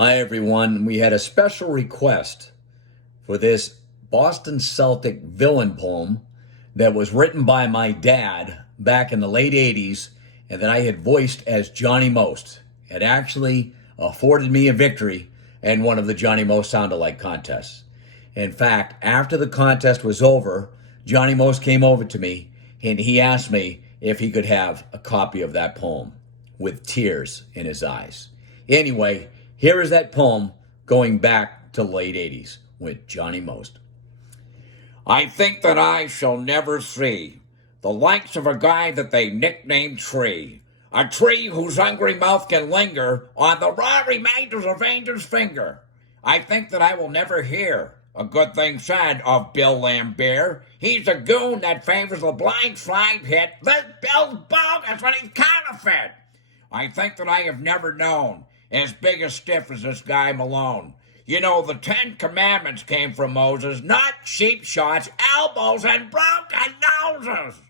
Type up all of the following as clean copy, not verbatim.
Hi, everyone. We had a special request for this Boston Celtic villain poem that was written by my dad back in the late 80s and that I had voiced as Johnny Most. It actually afforded me a victory in one of the Johnny Most sound-alike contests. In fact, after the contest was over, Johnny Most came over to me and he asked me if he could have a copy of that poem with tears in his eyes. Anyway, here is that poem going back to the late 80s with Johnny Most. I think that I shall never see the likes of a guy that they nicknamed Tree. A tree whose hungry mouth can linger on the raw remainders of Angel's finger. I think that I will never hear a good thing said of Bill Lambert. He's a goon that favors a blind slide hit. This Bill's bogus when he's counterfeit. I think that I have never known as big a stiff as this guy Malone. You know, the 10 Commandments came from Moses, not cheap shots, elbows, and broken noses.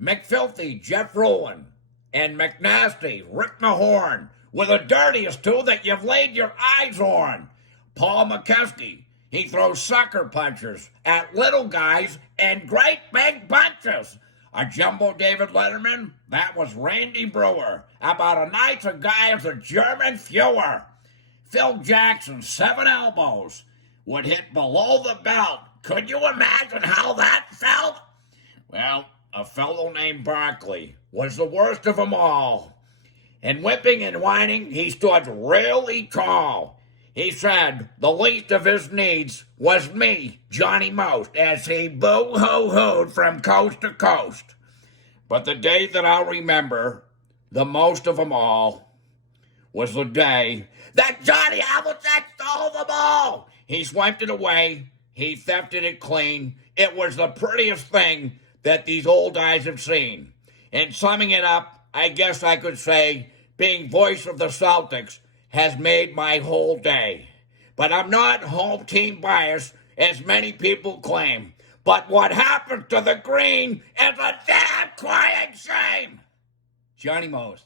McFilthy, Jeff Rowland, and McNasty, Rick Mahorn, were the dirtiest two that you've laid your eyes on. Paul McKeskey, he throws sucker punches at little guys in great big bunches. A jumbo David Letterman, that was Randy Brewer. About a night a guy as a German Fuhrer. Phil Jackson, 7 elbows, would hit below the belt. Could you imagine how that felt? Well, a fellow named Barkley was the worst of them all. In whipping and whining, he stood really tall. He said the least of his needs was me, Johnny Most, as he boo-hoo-hooed from coast to coast. But the day that I'll remember, the most of them all, was the day that Johnny Havlicek stole the ball. He swiped it away. He thefted it clean. It was the prettiest thing that these old eyes have seen. And summing it up, I guess I could say being voice of the Celtics has made my whole day. But I'm not home team biased, as many people claim. But what happened to the green is a damn quiet shame. Johnny Most.